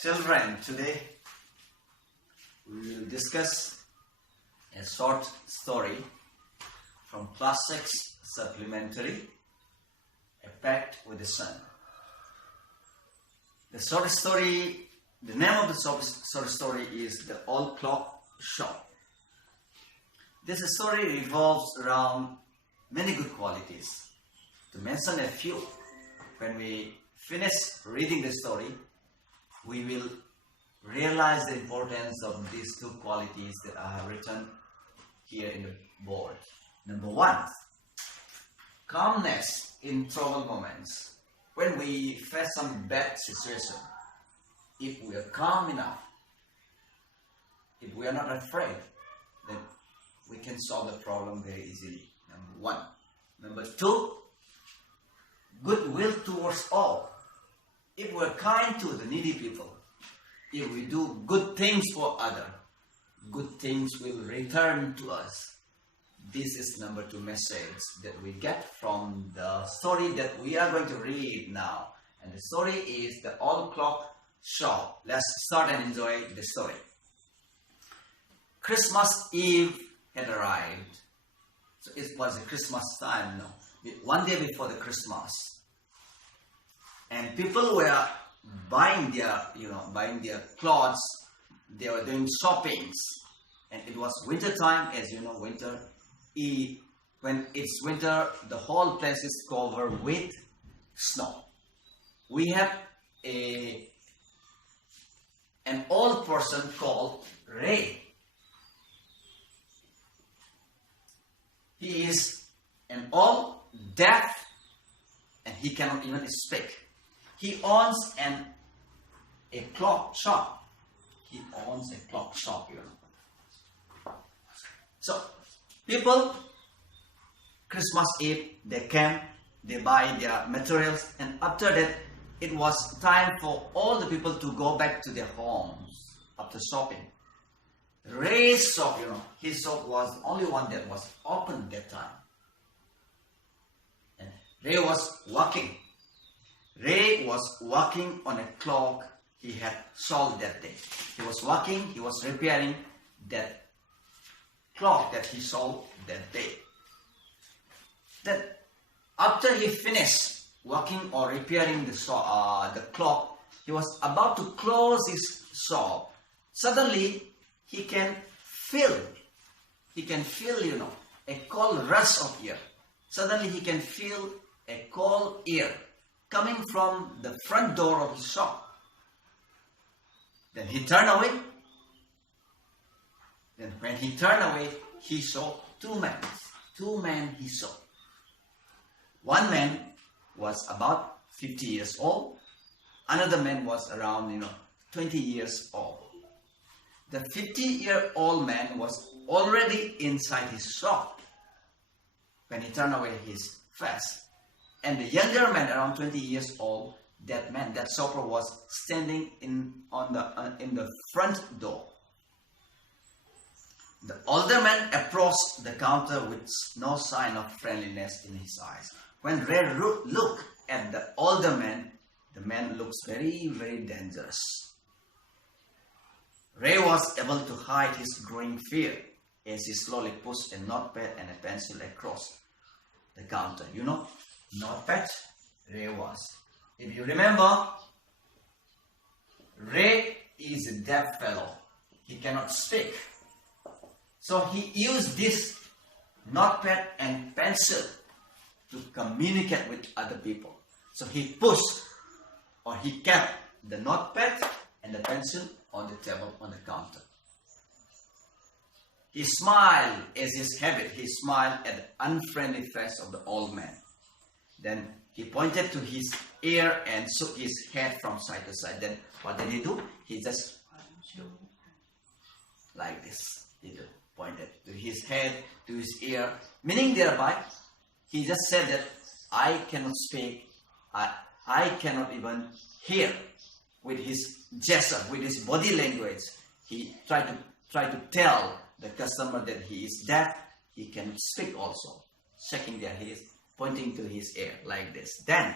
Children, today we will discuss a short story from Class 6 Supplementary, A Pact with the Sun. The short story, the name of the short story is The Old Clock Shop. This story revolves around many good qualities. To mention a few, when we finish reading the story, we will realize the importance of these two qualities that I have written here in the board. Number one, calmness in troubled moments. When we face some bad situation, if we are calm enough, if we are not afraid, then we can solve the problem very easily. Number one. Number two, goodwill towards all. If we are kind to the needy people, if we do good things for others, good things will return to us. This is number two message that we get from the story that we are going to read now. And the story is The Old Clock Shop. Let's start and enjoy the story. Christmas Eve had arrived. So it was the Christmas time now. One day before the Christmas. And people were buying their clothes. They were doing shoppings. And it was winter time, as you know, winter. When it's winter, the whole place is covered with snow. We have an old person called Ray. He is an old, deaf, and he cannot even speak. He owns a clock shop. He owns a clock shop, So, people, Christmas Eve, they came, they buy their materials, and after that, it was time for all the people to go back to their homes after shopping. Ray's shop, his shop was the only one that was open that time. And Ray was working. Ray was working on a clock he had sold that day. He was working, he was repairing that clock that he sold that day. Then, after he finished working or repairing the clock, he was about to close his shop. Suddenly, he can feel, a cold rush of air. Suddenly, he can feel a cold air coming from the front door of his shop. Then he turned away. Then when he turned away, he saw two men. Two men he saw. One man was about 50 years old. Another man was around, 20 years old. The 50-year-old man was already inside his shop when he turned away his face. And the younger man, around 20 years old, that shopper was standing in the front door. The older man approached the counter with no sign of friendliness in his eyes. When Ray looked at the older man, the man looks very, very dangerous. Ray was able to hide his growing fear as he slowly pushed a notepad and a pencil across the counter. Notepad, Ray was. If you remember, Ray is a deaf fellow. He cannot speak. So he used this notepad and pencil to communicate with other people. So he pushed, or he kept the notepad and the pencil on the table, on the counter. He smiled, as his habit. He smiled at the unfriendly face of the old man. Then he pointed to his ear and shook his head from side to side. Then what did he do? He just like this. He pointed to his head, to his ear, meaning thereby he just said that I cannot speak, I cannot even hear. With his gesture, with his body language, he tried to tell the customer that he is deaf. He can speak also, shaking their heads, pointing to his ear like this. Then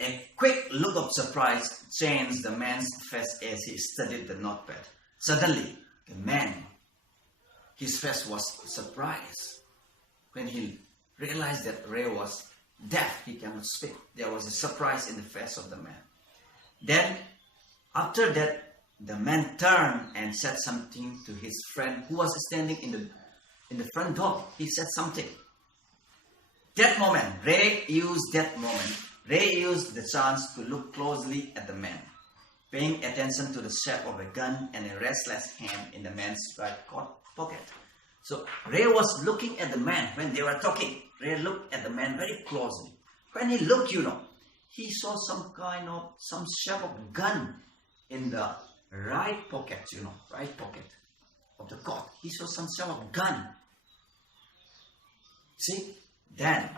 A quick look of surprise changed the man's face as he studied the notepad. Suddenly, the man, his face was surprised when he realized that Ray was deaf, he cannot speak. There was a surprise in the face of the man. Then, after that, the man turned and said something to his friend who was standing in the front door. He said something. Ray used the chance to look closely at the man, paying attention to the shape of a gun and a restless hand in the man's right coat pocket. So Ray was looking at the man when they were talking. Ray looked at the man very closely. When he looked, he saw some shape of gun in the right pocket, right pocket of the coat. He saw some shape of gun. See? Then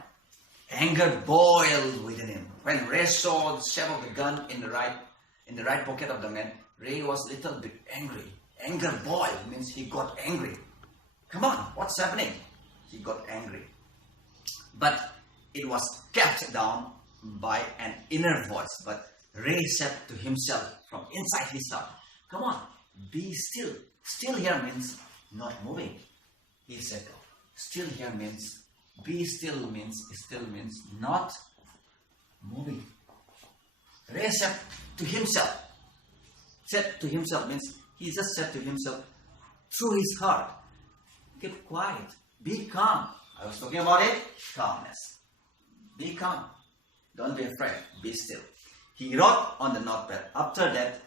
anger boiled within him. When Ray saw the shape of the gun in the right pocket of the man, Ray was a little bit angry. Anger boiled means he got angry. Come on, what's happening? He got angry. But it was kept down by an inner voice. But Ray said to himself from inside his heart, come on, be still. Still here means not moving. He said, still here means be still means not moving. Ray said to himself. Said to himself means he just said to himself through his heart, keep quiet, be calm. I was talking about it, calmness. Be calm. Don't be afraid, be still. He wrote on the notepad. After that,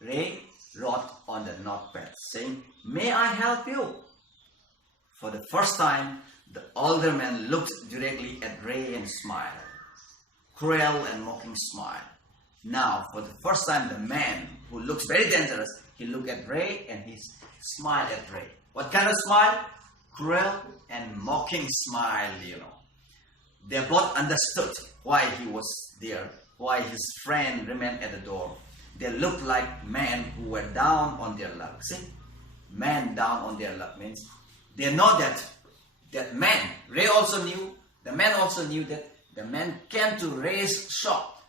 Ray wrote on the notepad saying, may I help you? For the first time, the older man looked directly at Ray and smiled. Cruel and mocking smile. Now, for the first time, the man who looks very dangerous, he looked at Ray and he smiled at Ray. What kind of smile? Cruel and mocking smile, They both understood why he was there, why his friend remained at the door. They looked like men who were down on their luck. See? Men down on their luck means they know that man, Ray also knew, the man also knew that the man came to Ray's shop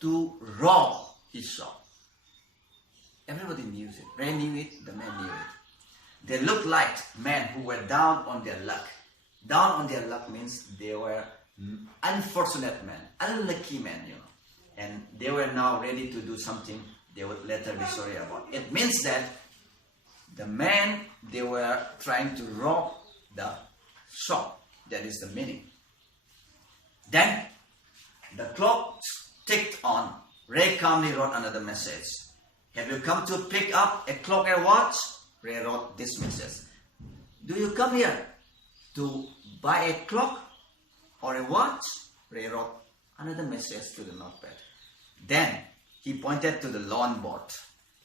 to rob his shop. Everybody knew it. Ray knew it, the man knew it. They looked like men who were down on their luck. Down on their luck means they were unfortunate men, unlucky men, And they were now ready to do something they would later be sorry about. It means that the man, they were trying to rob the shop. That is the meaning. Then the clock ticked on. Ray calmly wrote another message. Have you come to pick up a clock and watch? Ray wrote this message. Do you come here to buy a clock or a watch? Ray wrote another message to the notepad. Then he pointed to the loan board.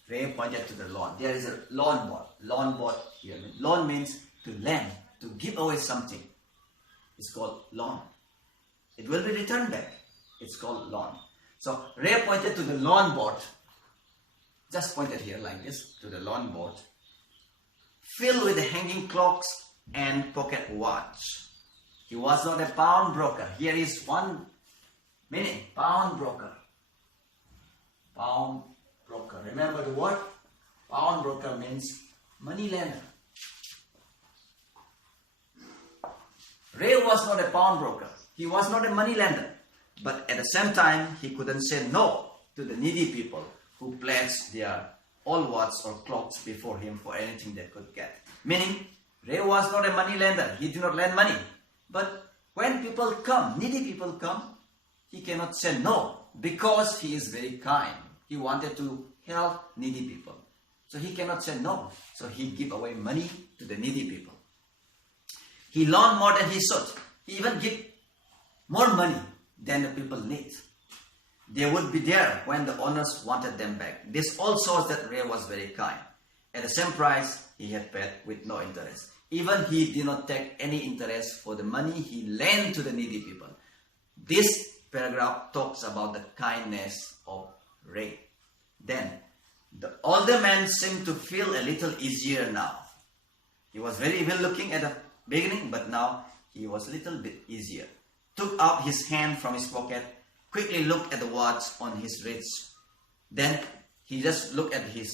Ray pointed to the loan. There is a loan board. Loan board here. Loan means to lend, to give away something. It's called loan. It will be returned back. It's called loan. So Ray pointed to the loan board. Just pointed here like this to the loan board. Filled with hanging clocks and pocket watch. He was not a pawnbroker. Here is one meaning. Pawnbroker. Pawnbroker. Remember the word? Pawnbroker means money lender. Ray was not a pawnbroker. He was not a money lender. But at the same time, he couldn't say no to the needy people who pledged their old watch or clocks before him for anything they could get. Meaning, Ray was not a money lender. He did not lend money. But when people come, needy people come, he cannot say no because he is very kind. He wanted to help needy people. So he cannot say no. So he give away money to the needy people. He loaned more than he should. He even give more money than the people need. They would be there when the owners wanted them back. This all shows that Ray was very kind. At the same price, he had paid with no interest. Even he did not take any interest for the money he lent to the needy people. This paragraph talks about the kindness of Ray. Then, the older man seemed to feel a little easier now. He was very evil looking at the beginning, but now he was a little bit easier. Took out his hand from his pocket, quickly looked at the watch on his wrist. Then he just looked at his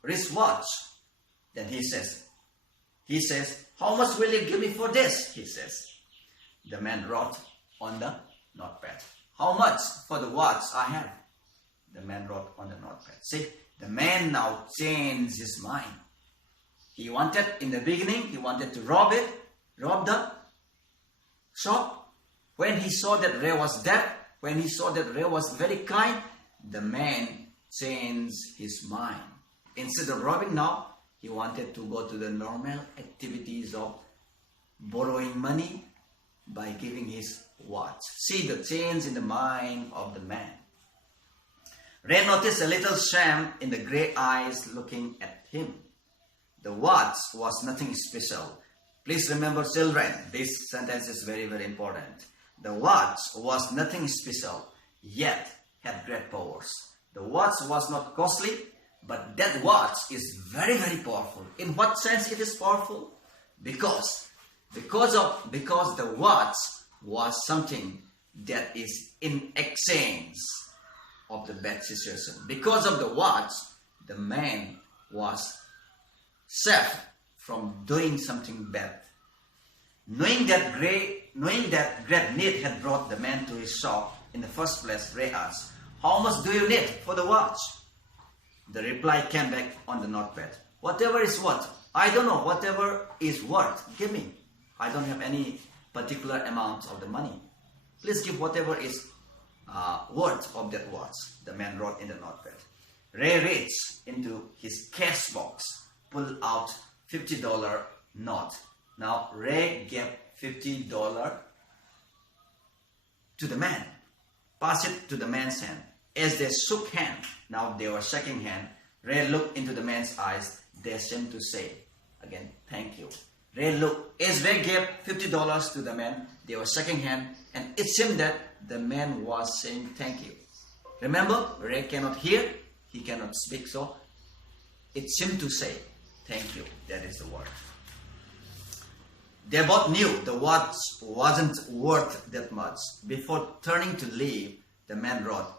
wristwatch. Then he says, "How much will you give me for this?" he says. The man wrote on the notepad, "How much for the watch I have?" The man wrote on the notepad. See, the man now changed his mind. He wanted, in the beginning, he wanted to rob the shop. When he saw that Ray was dead, when he saw that Ray was very kind, the man changed his mind. Instead of robbing now, he wanted to go to the normal activities of borrowing money by giving his watch. See the change in the mind of the man. Ray noticed a little shame in the grey eyes looking at him. The watch was nothing special. Please remember, children, this sentence is very, very important. The watch was nothing special, yet had great powers. The watch was not costly, but that watch is very, very powerful. In what sense it is powerful? Because the watch was something that is in exchange of the bad situation. Because of the watch, the man was saved from doing something bad. Knowing that great need had brought the man to his shop in the first place, Ray asked, "How much do you need for the watch?" The reply came back on the notepad. "Whatever is worth. I don't know, whatever is worth. Give me. I don't have any particular amount of the money. Please give whatever is worth of that watch," the man wrote in the notepad. Ray reached into his cash box, pulled out $50 note. Now Ray gave $50 to the man, passed it to the man's hand. As they shook hands, now they were shaking hands, Ray looked into the man's eyes. They seemed to say, again, "Thank you." As Ray gave $50 to the man, they were shaking hands, and it seemed that the man was saying thank you. Remember, Ray cannot hear, he cannot speak, so it seemed to say thank you. That is the word. They both knew the watch wasn't worth that much. Before turning to leave, the man wrote,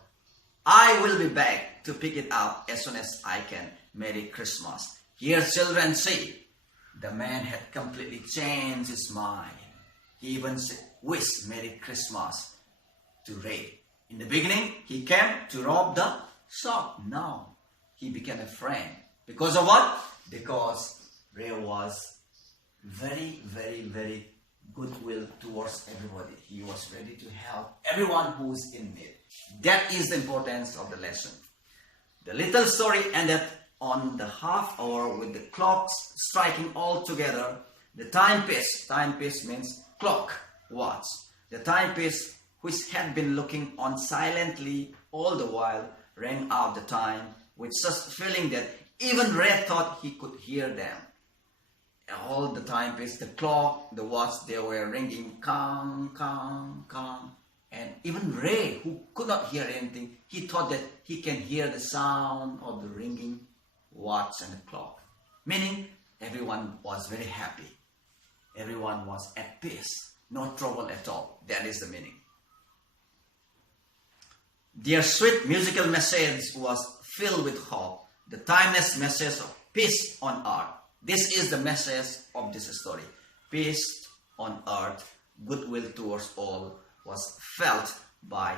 "I will be back to pick it up as soon as I can. Merry Christmas." Here, children, see, the man had completely changed his mind. He even wished Merry Christmas to Ray. In the beginning, he came to rob the shop. Now, he became a friend. Because of what? Because Ray was very, very, very goodwill towards everybody. He was ready to help everyone who is in need. That is the importance of the lesson. The little story ended on the half hour with the clocks striking all together. The timepiece means clock, watch. The timepiece, which had been looking on silently all the while, rang out the time with such feeling that even Ray thought he could hear them. All the timepiece, the clock, the watch, they were ringing, kang, kang, kang. And even Ray, who could not hear anything, he thought that he can hear the sound of the ringing watch and the clock. Meaning, everyone was very happy. Everyone was at peace. No trouble at all. That is the meaning. Their sweet musical message was filled with hope. The timeless message of peace on earth. This is the message of this story. Peace on earth, goodwill towards all, was felt by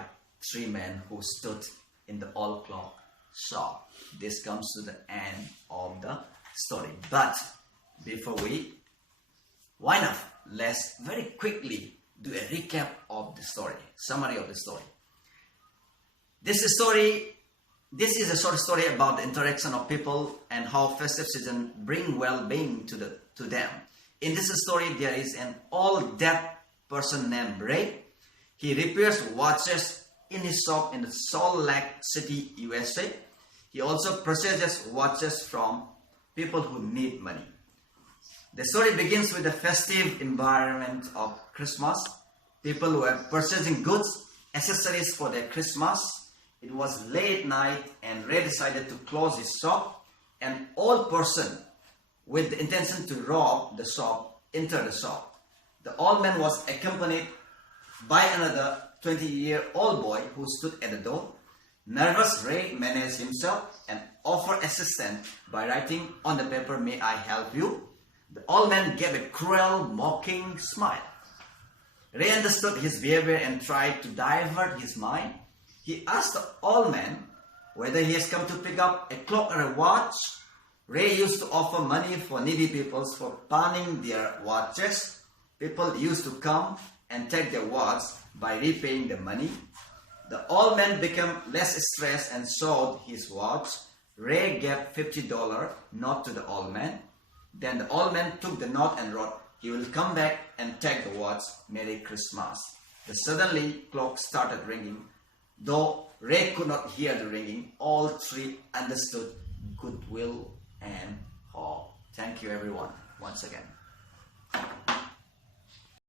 three men who stood in the old clock shop. This comes to the end of the story. But before we wind up, let's very quickly do a recap of the story, summary of the story. This is a short story about the interaction of people and how festive season bring well-being to them. In this story, there is an old-deaf person named Ray. He repairs watches in his shop in Salt Lake City, USA. He also purchases watches from people who need money. The story begins with the festive environment of Christmas. People were purchasing goods, accessories for their Christmas. It was late night and Ray decided to close his shop. An old person with the intention to rob the shop entered the shop. The old man was accompanied by another 20-year-old boy who stood at the door. Nervous, Ray managed himself and offered assistance by writing on the paper, "May I help you?" The old man gave a cruel, mocking smile. Ray understood his behavior and tried to divert his mind. He asked the old man whether he has come to pick up a clock or a watch. Ray used to offer money for needy people for pawning their watches. People used to come and take their watch by repaying the money. The old man became less stressed and sold his watch. Ray gave $50 note to the old man. Then the old man took the note and wrote, "He will come back and take the watch. Merry Christmas." Suddenly, clock started ringing. Though Ray could not hear the ringing, all three understood goodwill and hope. Thank you everyone once again.